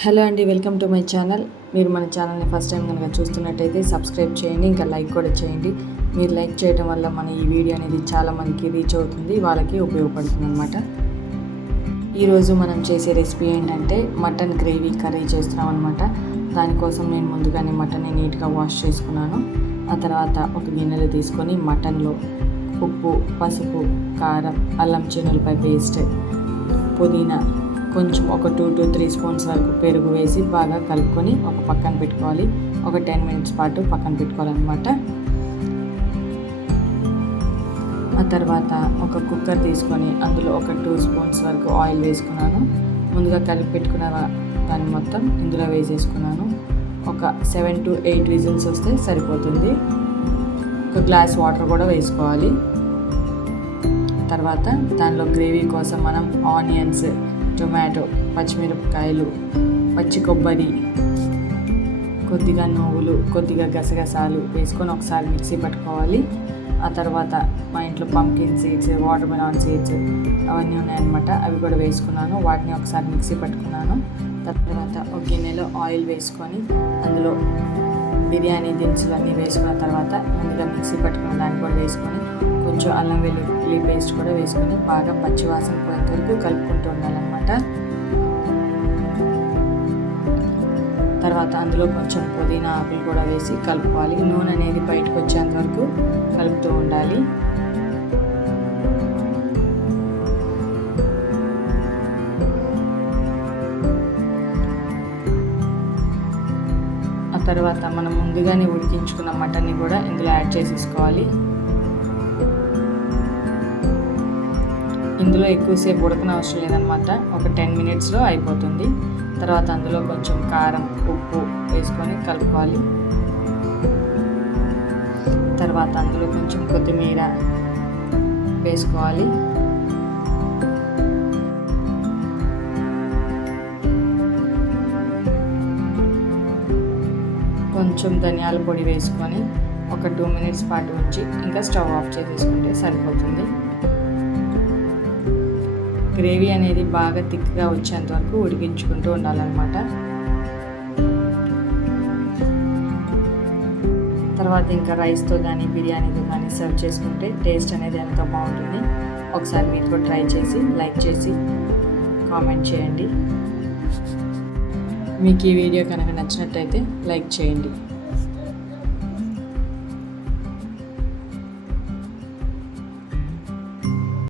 Hello అండి, welcome to my channel. మీరు మన ఛానల్ని ఫస్ట్ టైం కనుక చూస్తున్నట్టయితే సబ్స్క్రైబ్ చేయండి, ఇంకా లైక్ కూడా చేయండి. మీరు లైక్ చేయడం వల్ల మన ఈ వీడియో అనేది చాలామందికి రీచ్ అవుతుంది, వాళ్ళకి ఉపయోగపడుతుంది అనమాట. ఈరోజు మనం చేసే రెసిపీ ఏంటంటే మటన్ గ్రేవీ కర్రీ చేస్తున్నాం అనమాట. దానికోసం నేను ముందుగానే మటన్ని నీట్గా వాష్ చేసుకున్నాను. ఆ తర్వాత ఒక గిన్నెలో తీసుకొని మటన్లో ఉప్పు, పసుపు, కారం, అల్లం చిన్నులపై పేస్ట్, పుదీనా, కొంచెం ఒక 2 to 3 స్పూన్స్ వరకు పెరుగు వేసి బాగా కలుపుకొని ఒక పక్కన పెట్టుకోవాలి. ఒక 10 మినిట్స్ పాటు పక్కన పెట్టుకోవాలన్నమాట. ఆ తర్వాత ఒక కుక్కర్ తీసుకొని అందులో ఒక 2 స్పూన్స్ వరకు ఆయిల్ వేసుకున్నాను. ముందుగా కలిపి పెట్టుకున్న దాన్ని మొత్తం ఇందులో వేసేసుకున్నాను. ఒక 7 to 8 విజిల్స్ వస్తే సరిపోతుంది. ఒక గ్లాస్ వాటర్ కూడా వేసుకోవాలి. తర్వాత దానిలో గ్రేవీ కోసం మనం ఆనియన్స్, టొమాటో, పచ్చిమిరపకాయలు, పచ్చి కొబ్బరి, కొద్దిగా నువ్వులు, కొద్దిగా గసగసాలు వేసుకొని ఒకసారి మిక్సీ పట్టుకోవాలి. ఆ తర్వాత మా ఇంట్లో pumpkin seeds, water melon seeds అవన్నీ ఉన్నాయన్నమాట. అవి కూడా వేసుకున్నాను. వాటిని ఒకసారి మిక్సీ పట్టుకున్నాను. తర్వాత ఒక గిన్నెలో ఆయిల్ వేసుకొని అందులో బిర్యానీ దినుసులు అన్నీ వేసుకున్న తర్వాత ముందుగా మిక్సీ పట్టుకున్న దాన్ని కూడా వేసుకొని కొంచెం అల్లం వెల్లుల్లి పేస్ట్ కూడా వేసుకొని బాగా పచ్చివాసన పోయేంత వరకు కలుపుకుంటూ ఉండాలన్నమాట. తర్వాత అందులో కొంచెం పుదీనా ఆకులు కూడా వేసి కలుపుకోవాలి. నూనె అనేది బయటకు వచ్చేంత వరకు కలుపుతూ ఉండాలి. ఆ తర్వాత మనం ముందుగానే ఉడికించుకున్న మటన్ని కూడా ఇందులో యాడ్ చేసేసుకోవాలి. ఇందులో ఎక్కువసేపు ఉడకన అవసరం లేదనమాట. ఒక 10 మినిట్స్లో అయిపోతుంది. తర్వాత అందులో కొంచెం కారం, ఉప్పు వేసుకొని కలుపుకోవాలి. తర్వాత అందులో కొంచెం కొత్తిమీర వేసుకోవాలి. కొంచెం ధనియాల పొడి వేసుకొని ఒక 2 మినిట్స్ పాటు ఉంచి ఇంకా స్టవ్ ఆఫ్ చేసేసుకుంటే సరిపోతుంది. గ్రేవీ అనేది బాగా థిక్గా వచ్చేంత వరకు ఉడికించుకుంటూ ఉండాలన్నమాట. తర్వాత ఇంకా రైస్తో కానీ బిర్యానీతో కానీ సర్వ్ చేసుకుంటే టేస్ట్ అనేది ఎంతో బాగుంటుంది. ఒకసారి మీరు కూడా ట్రై చేసి లైక్ చేసి కామెంట్ చేయండి. మీకు ఈ వీడియో కనుక నచ్చినట్టయితే లైక్ చేయండి.